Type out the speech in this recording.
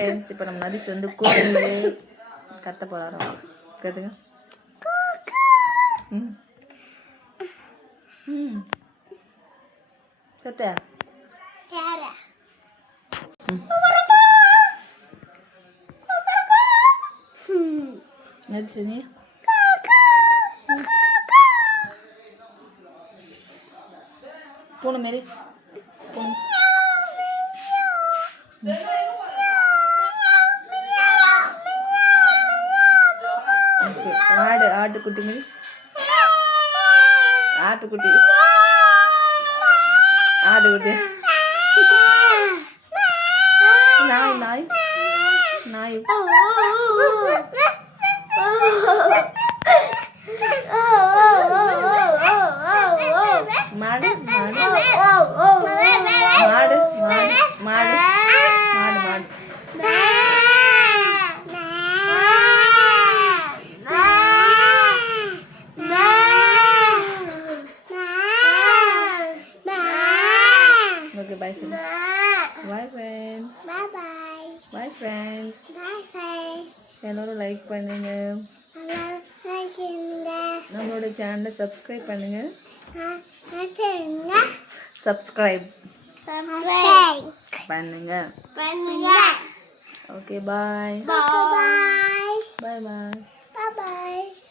Friends, இப்போ நம்ம நதிச்சு வந்து கூட்டங்களே கத்த போகிறாரோம். கத்துங்க. ம் ம் கத்த. நதிச்சு நீ பூனை மாரி பூனை. ஆடு ஆட்டுக்குட்டி மாரி ஆட்டுக்குட்டி ஆட்டுக்குட்டி. நாய் நாய் நாய். மாடு மாடு மாடு மாடு மாடு மாடு மாடு. Okay, bye friends. Bye friends. Bye bye. Bye friends. Bye bye. எல்லாரும் லைக் பண்ணுங்க. நம்மளோட சேனலை சப்ஸ்கிரைப் பண்ணுங்க. சப்ஸ்கிரைப் பண்ணுங்க. Okay bye. Bye bye. பாய் பாய். Bye bye.